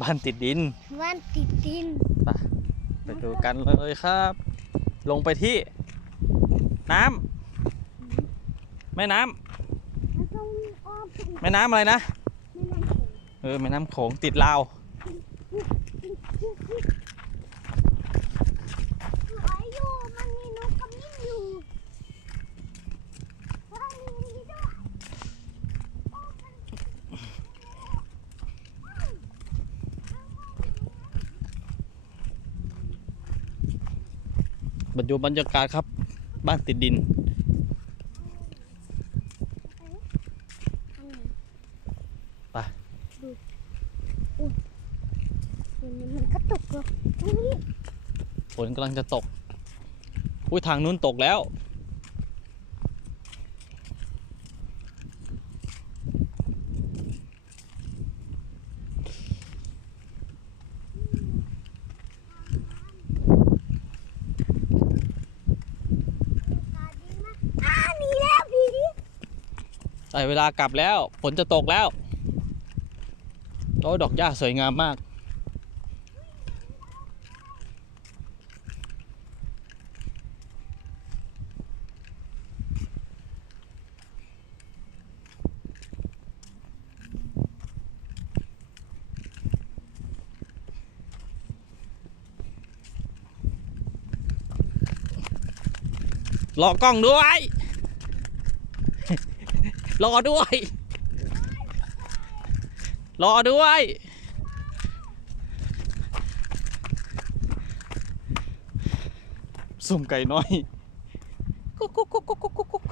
บ้านติดดินบ้านติดดินไปไปดูกันเลยครับ ลงไปที่ น้ำแม่น้ำแล้วต้องอ้อมไปอีกแม่น้ำอะไรนะไม่นั่นเองเออแม่น้ำโขงติดลาว สวยอยู่มันมีนกกระมิ้นอยู่ว้าวมีนี่ด้วยโอ้มัน บรรยบรรยากาศครับ บ้านติดดินอันไหนไปดูอุ้ยเห็นมันกระตุกเลยอุ้ยฝนกำลังจะตก อุ้ยทางนู้นตกแล้ว ตาดีมากอ่าหนีแล้วผีดิ ได้ เวลากลับแล้วฝนจะตกแล้วโอ้ดอกหญ้าสวยงามมาก รอกล้องด้วย รอด้วย รอด้วย สุ่มไก่น้อยกุ๊กกุ๊กกุ๊กกุ๊กกุ๊ก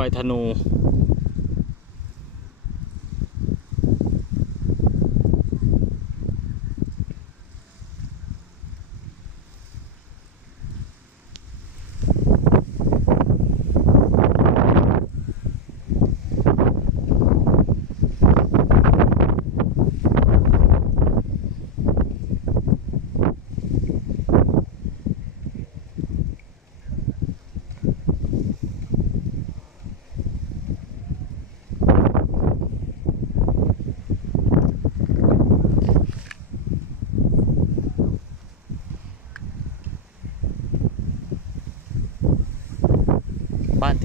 ควายธนู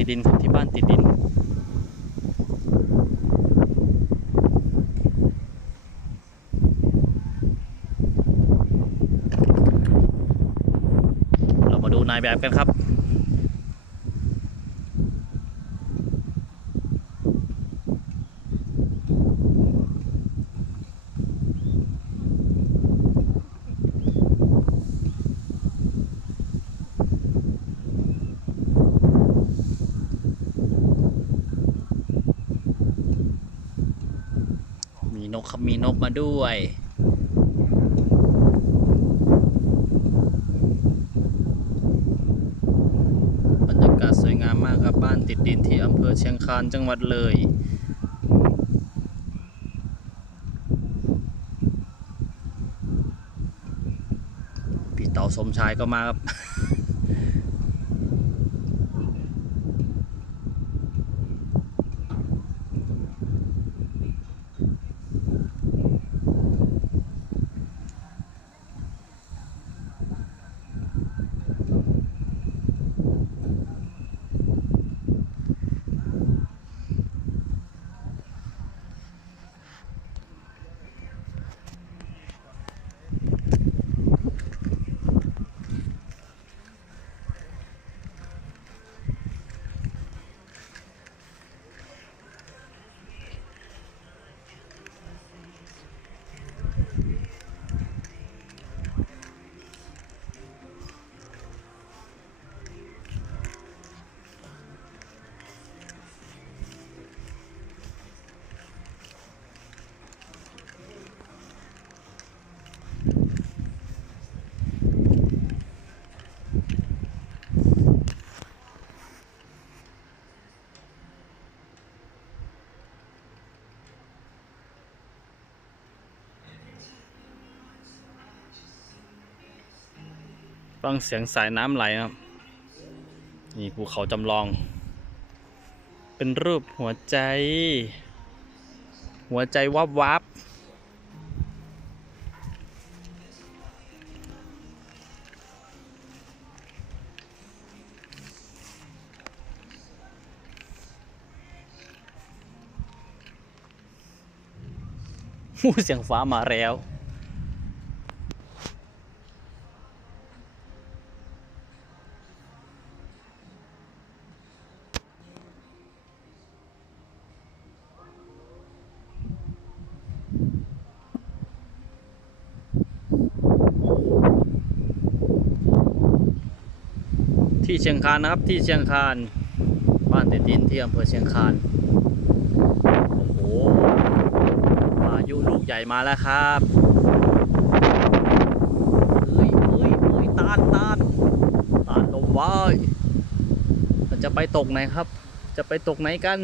ติดดินครับที่บ้านติดดิน เรามาดูนายแบบกันครับ มีน กมีนกมาด้วย บรรยากาศสวยงามมากครับบ้านติดดินที่อำเภอเชียงคานจังหวัดเลยพี่เต่าสมชายก็มาครับ ฟังเสียงสายน้ำไหลครับ นี่ภูเขาจำลอง เป็นรูปหัวใจ หัวใจวับวับหูเสียงฟ้ามาแล้ว ที่เชียงคานนะครับที่เชียงคานบ้านเต็ดินที่อำเภอเชียงคานโอ้โหพายุลูกใหญ่มาแล้วครับเฮ้ยเฮ้ยเฮ้ยตานตานตานลมว้ยมันจะไปตกไหนครับ จะไปตกไหนกัน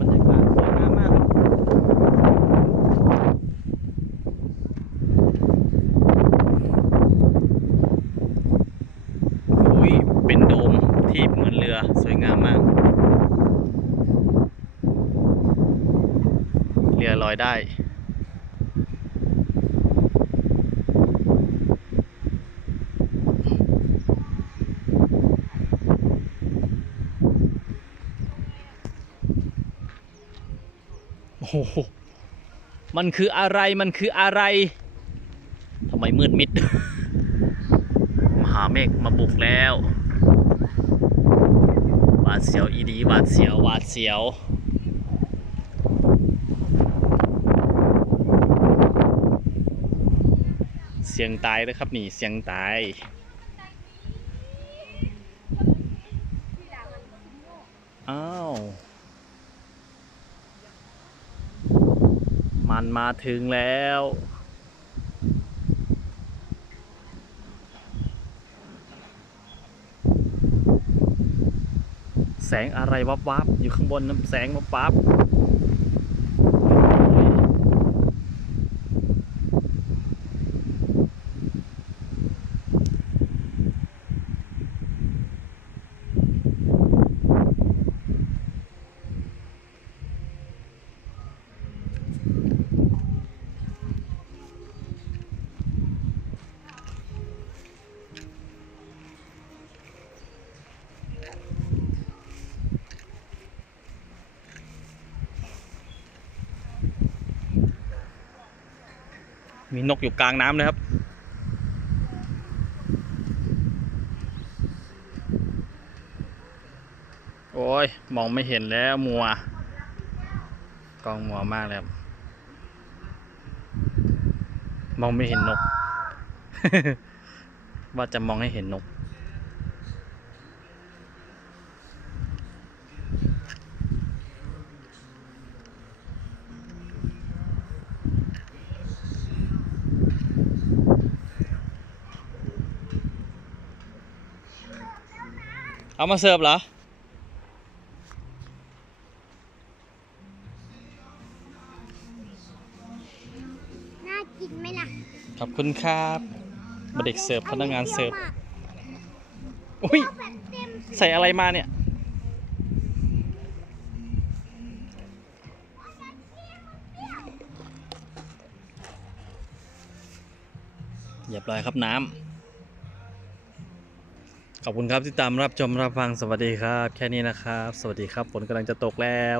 บรรยากาศสวยงามมาก อุ้ย เป็นโดมที่เหมือนเรือสวย งามมาก เรือลอยได้โอ้โห มันคืออะไรมันคืออะไรทำไมมืดมิด มหาเมฆมาบุกแล้วหวาดเสียวอีดีหวาดเสียวหวาดเสียวเสียงตายเลยครับนี่เสียงตายอ้าวมันมาถึงแล้ว แสงอะไรวับวับอยู่ข้างบนน้ำแสงวับวับ มีนกอยู่กลางน้ำเลยครับ โอ้ย มองไม่เห็นแล้วมัว กองมัวมากเลยครับ มองไม่เห็นนก ว่าจะมองให้เห็นนก เอามาเสิร์ฟเหรอ น่ากินไหมล่ะขอบคุณครับมาเด็กเสิร์ฟพนักงานเสิร์ฟ อุ้ย แบบเต็มใส่อะไรมาเนี่ย เรียบร้อยครับน้ำ ขอบคุณครับที่ตามรับชมรับฟังสวัสดีครับ แค่นี้นะครับ สวัสดีครับฝนกำลังจะตกแล้ว